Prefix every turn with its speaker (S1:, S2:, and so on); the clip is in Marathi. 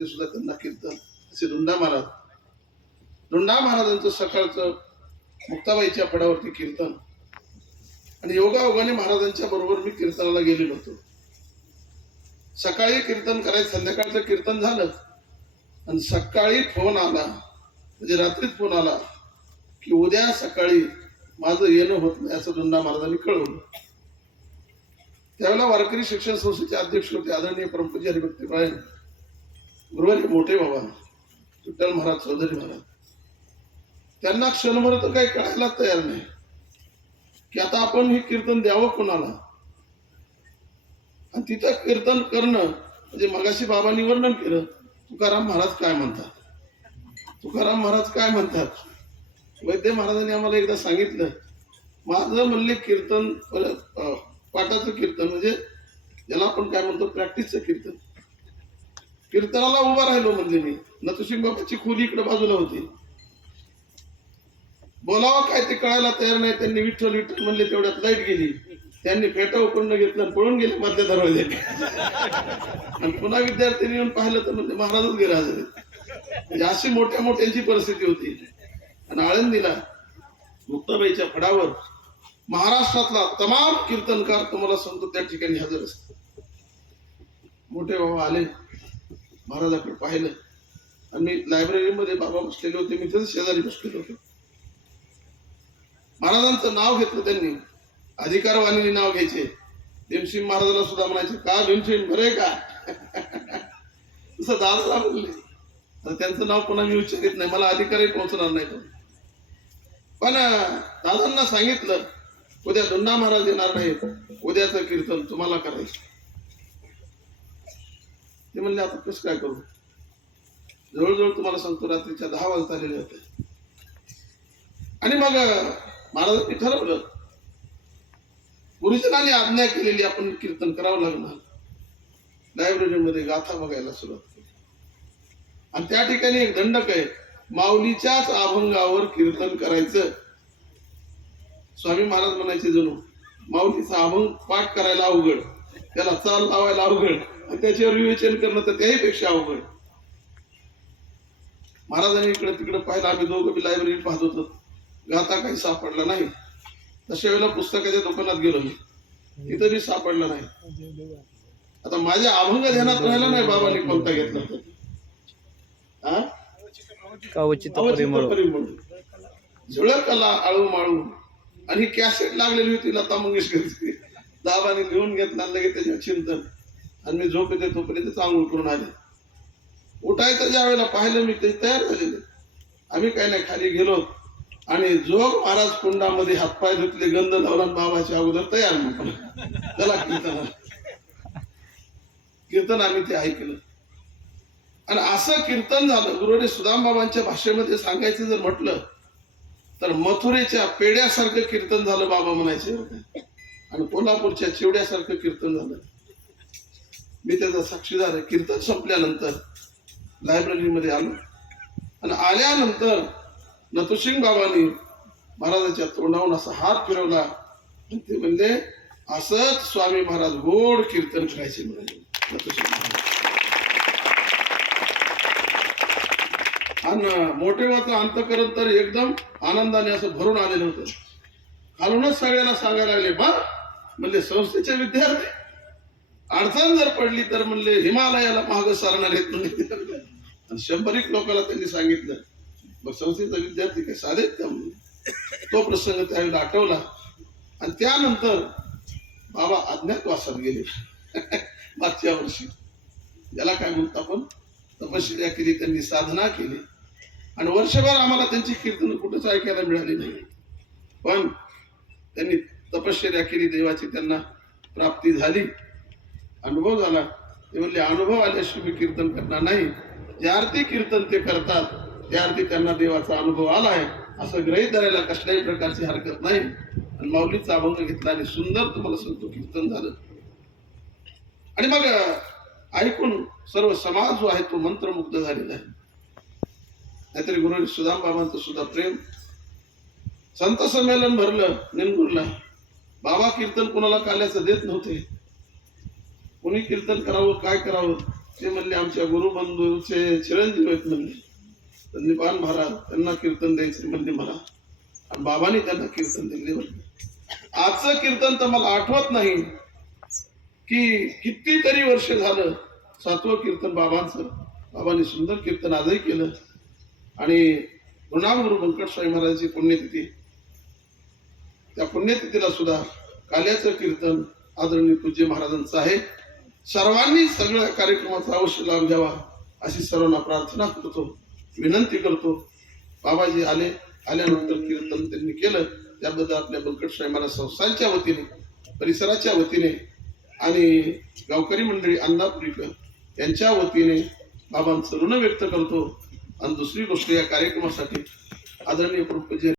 S1: ते सुद्धा त्यांना कीर्तन. असे रुंडा महाराज. रुंडा महाराजांचं सकाळचं मुक्ताबाईच्या फडावरती कीर्तन. आणि योगायोगाने महाराजांच्या बरोबर मी कीर्तनाला गेलेलो होतो. सकाळी कीर्तन करायचं संध्याकाळचं कीर्तन झालं. आणि सकाळी फोन आला म्हणजे रात्रीच फोन आला की उद्या सकाळी माझं येणं होत नाही असं रुंडा महाराजांनी कळवलं. त्यावेळेला वारकरी शिक्षण संस्थेचे अध्यक्ष होते आदरणीय परमपूज्य हरिभक्ती गुरुवारी मोठे बाबा. विठ्ठल महाराज चौधरी महाराज. त्यांना क्षणभर तर काही कळायला तयार नाही. की आता आपण हे कीर्तन द्यावं कोणाला? आणि तिथं कीर्तन करणं म्हणजे मगाशी बाबांनी वर्णन केलं तुकाराम महाराज काय म्हणतात? तुकाराम महाराज काय म्हणतात? वैद्य महाराजांनी आम्हाला एकदा सांगितलं माझं म्हणले कीर्तन पाठाचं कीर्तन म्हणजे ज्याला आपण काय म्हणतो प्रॅक्टिसचं कीर्तन. कीर्तनाला उभा राहिलो म्हणले मी. नतुशिंग बाबाची खोली इकडे बाजूला होती. बोलावं काय ते कळायला तयार नाही. त्यांनी विठ्ठल विठ्ठल म्हणले तेवढ्यात लाइट गेली. त्यांनी फेटा उकडून घेतलं आणि पळून गेले मधल्या दरवाजे आणि पुन्हा विद्यार्थ्यांनी येऊन पाहिलं तर म्हणजे महाराजच गेला म्हणजे अशी मोठ्या मोठ्यांची परिस्थिती होती. आणि आळंदीला मुक्ताबाईच्या फडावर महाराष्ट्रातला तमाम कीर्तनकार तुम्हाला सांगतो त्या ठिकाणी हजर असतात. मोठे बाबा आले. महाराजाकडे पाहिलं. आणि मी लायब्ररीमध्ये बाबा बसलेले होते. मी तिथे शेजारी बसलेलो होतो. महाराजांचं नाव घेतलं त्यांनी. अधिकारवाणीने नाव घ्यायचे. भीमसिंग महाराजाला सुद्धा म्हणायचे का भीमसिंग बरे का? तसं दादाला बोलले. तर त्यांचं नाव पुन्हा मी उच्चारित नाही. मला अधिकारही पोहोचणार नाही. तो पण दादांना सांगितलं उद्या दोंडा महाराज येणार नाहीत. उद्याचं कीर्तन तुम्हाला करायचं. ते म्हणले आता कसं काय करू? जवळजवळ तुम्हाला सांगतो रात्रीच्या दहा वाजता आलेले होते. आणि मग महाराजांनी ठरवलं गुरुजनाने आज्ञा केलेली आपण कीर्तन करावं लागणार. लायब्ररीमध्ये गाथा बघायला सुरुवात केली. आणि त्या ठिकाणी एक दंडक आहे माऊलीच्याच अभंगावर कीर्तन करायचं. स्वामी महाराज म्हणायचे जणू माऊलीचा अभंग पाठ करायला अवघड. त्याला चाल लावायला अवघड. आणि त्याच्यावर विवेचन करणं तर त्याही पेक्षा अवघड. महाराजांनी इकडे तिकडे पाहिलं आम्ही दोघं बी लायब्ररीत पाहत होतो. गाथा काही सापडला नाही. तशा वेळेला पुस्तकाच्या दुकानात गेलो मी. तिथं बी सापडला नाही. आता माझ्या अभंग ध्यानात राहिला नाही बाबांनी कोणता घेतला तर.
S2: परिमळ
S1: झुळकला आळू माळू आणि कॅसेट लागलेली होती लता मंगेशकरची. दाबाने लिहून घेतला लगेच त्याच्यावर चिंतन. आणि मी झोप येते तोपर्यंत चांगलं करून आले. उठायचं ज्या वेळेला पाहिलं मी ते तयार झालेले. आम्ही काही नाही खाली गेलो. आणि जोग महाराज कुंडामध्ये हातपाय धुतले गंध लावला बाबाच्या अगोदर तयार म्हटलं. त्याला कीर्तन कीर्तन आम्ही ते ऐकलं. आणि असं कीर्तन झालं. गुरुने सुदाम बाबांच्या भाषेमध्ये सांगायचं जर म्हटलं तर मथुरेच्या पेड्यासारखं कीर्तन झालं बाबा म्हणायचे. आणि कोल्हापूरच्या चिवड्यासारखं कीर्तन झालं. मी त्याचा साक्षीदार आहे. कीर्तन संपल्यानंतर लायब्ररीमध्ये आलो. आणि आल्यानंतर नतुसिंग बाबांनी महाराजाच्या तोंडावून असा हात फिरवला. आणि ते म्हणले असंच स्वामी महाराज गोड कीर्तन करायचे म्हणाले. नतुसिंग मोठे आणि मोठेवाचं अंतकरण तर एकदम आनंदाने असं भरून आलेलं होतं. घालूनच सगळ्यांना सांगायला लागले बा म्हणले संस्थेचे विद्यार्थी? अडचण जर पडली तर म्हणले हिमालयाला माग सारणार आहेत म्हणले आणि शंभर एक लोकांना त्यांनी सांगितलं मग संस्थेचा विद्यार्थी काय साधेत त्या तो प्रसंग त्यावेळी आठवला. आणि त्यानंतर बाबा अज्ञातवासात गेले. मागच्या वर्षी. ज्याला काय म्हणतो आपण? तपश्चर्या केली त्यांनी साधना केली. आणि वर्षभर आम्हाला त्यांची कीर्तन कुठंच ऐकायला मिळाली नाही. पण त्यांनी तपश्चर्या केली देवाची त्यांना प्राप्ती झाली. अनुभव झाला. ते म्हणले अनुभव आल्याशिवाय मी कीर्तन करणार नाही. ज्या अर्थी कीर्तन ते करतात त्या अर्थी त्यांना देवाचा अनुभव आला आहे. असं ग्रहित धरायला कसल्याही प्रकारची हरकत नाही. आणि माऊलीचा अभंग घेतला आणि सुंदर तुम्हाला सांगतो कीर्तन झालं. आणि मग ऐकून सर्व समाज जो आहे तो मंत्रमुग्ध झालेला आहे. नाहीतरी गुरु सुदाम बाबांचं सुद्धा प्रेम. संत संमेलन भरलं निनगुरला. बाबा कीर्तन कोणाला काल्याचं देत नव्हते. कोणी कीर्तन करावं काय करावं? ते म्हणले आमच्या गुरुबंधूचे चिरंजीव आहेत म्हणले. त्यांनी पान महाराज त्यांना कीर्तन द्यायचे म्हणले मला. आणि बाबांनी त्यांना कीर्तन दिले म्हणले. आजचं कीर्तन तर मला आठवत नाही की कितीतरी वर्ष झालं सातवं कीर्तन बाबांचं. बाबांनी सुंदर कीर्तन आजही केलं. आणि गुणागुरु व्यंकटस्वामी महाराजांची पुण्यतिथी त्या पुण्यतिथीला सुद्धा काल्याचं कीर्तन आदरणीय पूज्य महाराजांचं आहे. सर्वांनी सगळ्या कार्यक्रमाचा अवश्य लाभ घ्यावा अशी सर्वांना प्रार्थना करतो विनंती करतो. बाबाजी आले आल्यानंतर कीर्तन त्यांनी केलं. त्याबद्दल आपल्या व्यंकटस्वामी महाराज संस्थांच्या वतीने परिसराच्या वतीने आणि गावकरी मंडळी अन्नापुरीकर यांच्या वतीने बाबांचं ऋण व्यक्त करतो. आणि दुसरी गोष्ट या कार्यक्रमासाठी आदरणीय पूज्य